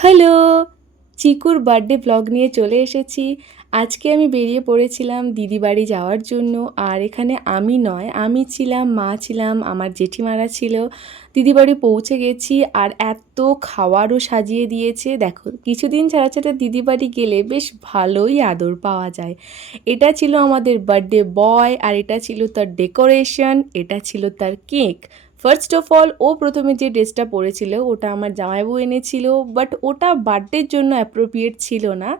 Hello! চিকুর birthday vlog নিয়ে চলে এসেছি। আজকে আমি বেরিয়ে পড়েছিলাম দিদি বাড়ি যাওয়ার জন্য। আর এখানে আমি নয়, আমি ছিলাম, মা ছিলাম, আমার জেঠিমারা ছিল। দিদি বাড়ি পৌঁছে গেছি আর এত খাওয়ারও সাজিয়ে দিয়েছে। দেখো, কিছুদিন ছাড়া ছাড়া দিদি বাড়ি গেলে বেশ ভালোই আদর পাওয়া যায়। এটা ছিল আমাদের বার্থডে বয় আর এটা ছিল তার ডেকোরেশন, এটা ছিল তার কেক। ফার্স্ট অফ অল ও প্রথমে যে ড্রেসটা পরেছিল ওটা আমার জামাইবাবু এনেছিল, বাট ওটা বার্থডের জন্য অ্যাপ্রোপ্রিয়েট ছিল না,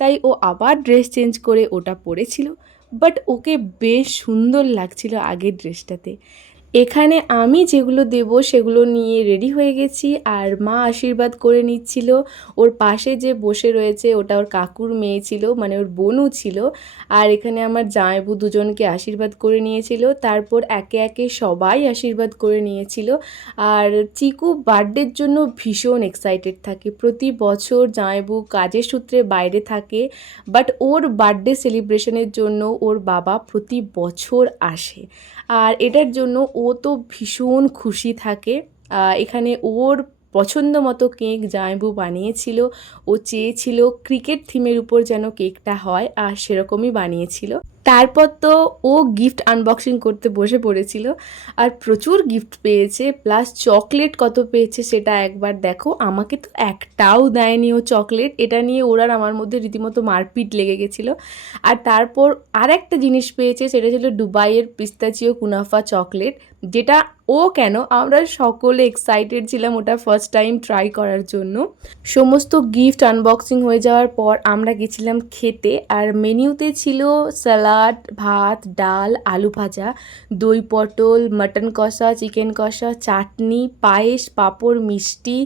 তাই ও আবার ড্রেস চেঞ্জ করে ওটা পরেছিল। বাট ওকে বেশ সুন্দর লাগছিল আগের ড্রেসটাতে। এখানে আমি যেগুলো দেব সেগুলো নিয়ে রেডি হয়ে গেছি আর মা আশীর্বাদ করে নিচ্ছিল। ওর পাশে যে বসে রয়েছে ওটা ওর কাকুর মেয়ে ছিল, মানে ওর বোনও ছিল। আর এখানে আমার জামাইবু দুজনকে আশীর্বাদ করে নিয়েছিল, তারপর একে একে সবাই আশীর্বাদ করে নিয়েছিল। আর চিকু বার্থডের জন্য ভীষণ এক্সাইটেড থাকে। প্রতি বছর জামাইবু কাজের সূত্রে বাইরে থাকে, বাট ওর বার্থডে সেলিব্রেশনের জন্য ওর বাবা প্রতি বছর আসে। আর এটার জন্য ও তো ভীষণ খুশি থাকে। এখানে ওর পছন্দ মতো কেক জামাইবু বানিয়েছিল। ও চেয়েছিল ক্রিকেট থিমের উপর যেন কেকটা হয়, আর সেরকমই বানিয়েছিল। তারপর তো ও গিফট আনবক্সিং করতে বসে পড়েছিল আর প্রচুর গিফট পেয়েছে, প্লাস চকলেট কত পেয়েছে সেটা একবার দেখো। আমাকে তো একটাও দেয়নি ও চকলেট। এটা নিয়ে ওর আর আমার মধ্যে রীতিমতো মারপিট লেগে গেছিলো। আর তারপর আর একটা জিনিস পেয়েছে, সেটা ছিল দুবাইয়ের পিস্তাচিও কুনাফা চকলেট, যেটা ও কেন আমরা সকলে এক্সাইটেড ছিলাম ওটা ফার্স্ট টাইম ট্রাই করার জন্য। সমস্ত গিফট আনবক্সিং হয়ে যাওয়ার পর আমরা গেছিলাম খেতে। আর মেনিউতে ছিল স্যালাড, ভাত, ডাল, আলু ভাজা, দই পটল, মাটন কষা, চিকেন কষা, চাটনি, পায়েস, পাঁপড়, মিষ্টি,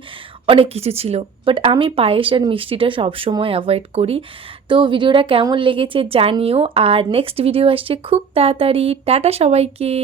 অনেক কিছু ছিল। বাট আমি পায়েস আর মিষ্টিটা সবসময় অ্যাভয়েড করি। তো ভিডিওটা কেমন লেগেছে জানিও। আর নেক্সট ভিডিও আসছে খুব তাড়াতাড়ি। টাটা সবাইকে।